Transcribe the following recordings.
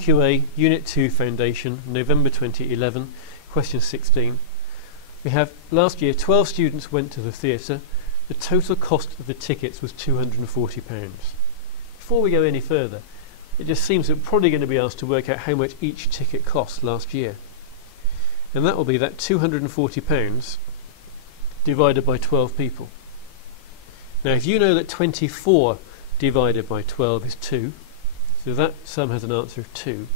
AQA Unit 2 Foundation, November 2011, question 16. We have last year 12 students went to the theatre. The total cost of the tickets was £240. Before we go any further, it just seems that we're probably going to be asked to work out how much each ticket cost last year. And that will be that £240 divided by 12 people. Now if you know that 24 divided by 12 is 2, so that sum has an answer of 2.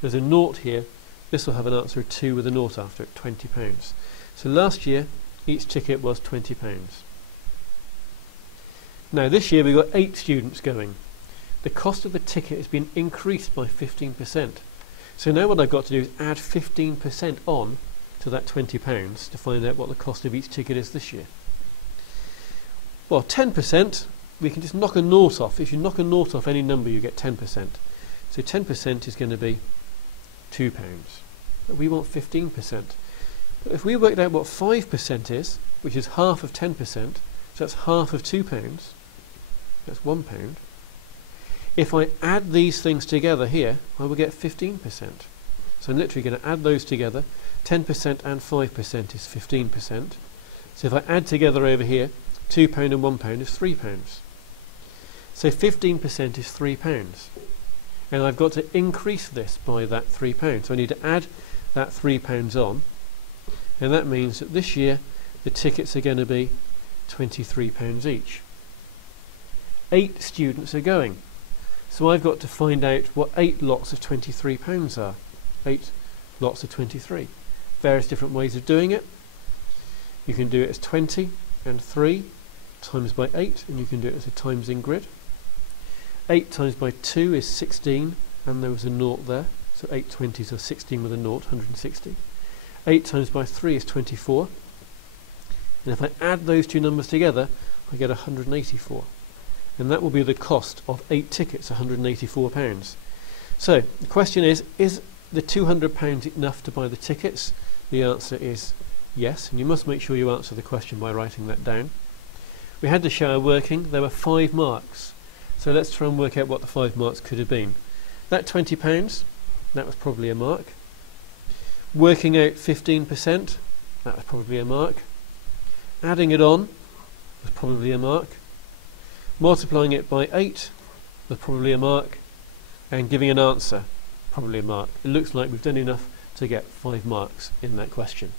There's a naught here. This will have an answer of 2 with a naught after it, £20. So last year, each ticket was £20. Now this year we've got 8 students going. The cost of the ticket has been increased by 15%. So now what I've got to do is add 15% on to that £20 to find out what the cost of each ticket is this year. Well, 10%, we can just knock a naught off. If you knock a naught off any number, you get 10%. So 10% is going to be £2. But we want 15%. But if we worked out what 5% is, which is half of 10%, so that's half of £2, that's £1. If I add these things together here, I will get 15%. So I'm literally going to add those together. 10% and 5% is 15%. So if I add together over here, £2 and £1 is £3. So 15% is £3. And I've got to increase this by that £3. So I need to add that £3 on. And that means that this year the tickets are going to be £23 each. 8 students are going. So I've got to find out what 8 lots of £23 are. 8 lots of 23. Various different ways of doing it. You can do it as 20 and 3 times by 8, and you can do it as a times in grid. 8 times by 2 is 16, and there was a naught there. So 8 20s are 16 with a naught, 160. 8 times by 3 is 24. And if I add those two numbers together, I get 184. And that will be the cost of 8 tickets, £184. So the question is the £200 enough to buy the tickets? The answer is yes, and you must make sure you answer the question by writing that down. We had the shower working. There were 5 marks. So let's try and work out what the 5 marks could have been. That £20, that was probably a mark. Working out 15%, that was probably a mark. Adding it on was probably a mark. Multiplying it by 8 was probably a mark. And giving an answer, probably a mark. It looks like we've done enough to get 5 marks in that question.